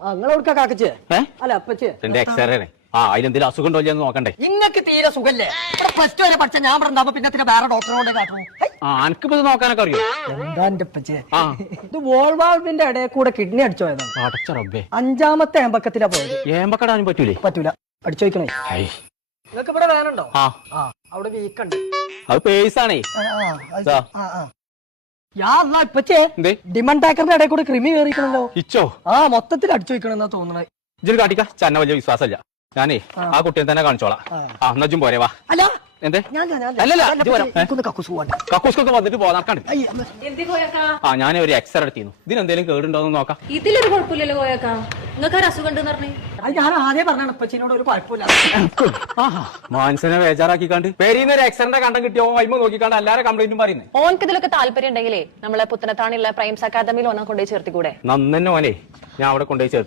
നിങ്ങളെവിടുക്കാ കാക്കച്ചേ അല്ല അപ്പച്ചേ എന്റെ എക്സ്റേ അതിലെന്തെങ്കിലും അസുഖം ഉണ്ടോ എന്ന് നോക്കണ്ടേ. ഇങ്ങക്ക് തീരെ സുഖല്ലേ? പ്ലസ് ടു വരെ പഠിച്ച ഞാൻ പറഞ്ഞാ പിന്നെ വേറെ ഡോക്ടറോടെ കാട്ടു. എനിക്കിപ്പോ നോക്കാനൊക്കെ അറിയോ? എന്താ എന്റെ അപ്പച്ചേ, ഇത് വോൾവാൾവിന്റെ ഇടയിൽ കൂടെ കിഡ്നി അടിച്ചു പോയതാണ്. അടച്ച റബ്ബേ, 5ാമത്തെ ഏമ്പക്കത്തിലാ പോയത്. ഏമ്പക്കടാനും പറ്റൂലേ? പറ്റൂല, അടിച്ചു വയ്ക്കണേ. നിങ്ങൾക്ക് ഇവിടെ വേനുണ്ടോ? അവിടെ വീക്കുണ്ട്. അത് പേഴ്സാണേ. ഇപ്പച്ചേ ഡിമണ്ട് ടാക്കറിന്റെ ഇടയിൽ കൂടെ ക്രിമി കയറിക്കണല്ലോ. ഇച്ചോ? മൊത്തത്തിൽ അടിച്ചു വയ്ക്കണെന്നാ തോന്നണേ. ഇജ്ജ് കാട്ടിക്ക, ചന്ന വലിയ വിശ്വാസമില്ല. ഞാനേ ആ കുട്ടിയെ തന്നെ കാണിച്ചോളാം. നജ്ജും പോരെ വാ. എന്തേ? കക്കൂസ്കൊക്കെ വന്നിട്ട് പോകാൻ. ഞാൻ ഒരു എക്സ്റേ എടുത്തിരുന്നു. ഇതിനെന്തേലും കേടുണ്ടോന്ന് നോക്കാം. ഇതിലൊരു കുഴപ്പമില്ലല്ലോ കോയക്ക, നിങ്ങൾക്ക് ഒരു അസുഖം ഉണ്ടെന്ന് പറഞ്ഞു. ഞാൻ ആദ്യം പറഞ്ഞാണ് ഇപ്പച്ചിനോട് ഒരു കുഴപ്പമില്ല. മാനസിനെ ബേജാറാക്കിക്കാണ്ട് പേരീന്ന് ഒരു എക്സ്റേ കണ്ടം കിട്ടിയോ വൈമ നോക്കിക്കാണ്ട് എല്ലാരും കംപ്ലൈന്റും പറയുന്നത്. ഓനക്ക് ഇതിലൊക്കെ താല്പര്യം ഉണ്ടെങ്കിലേ നമ്മളെ പുത്തനത്താണിയുള്ള പ്രൈംസ് അക്കാദമിയിൽ ഓനെ കൊണ്ടുപോയി ചേർത്തിക്കൂടെ? നന്നെ ഓനെ ഞാൻ അവിടെ കൊണ്ടുപോയി ചേർക്കട്ടെ.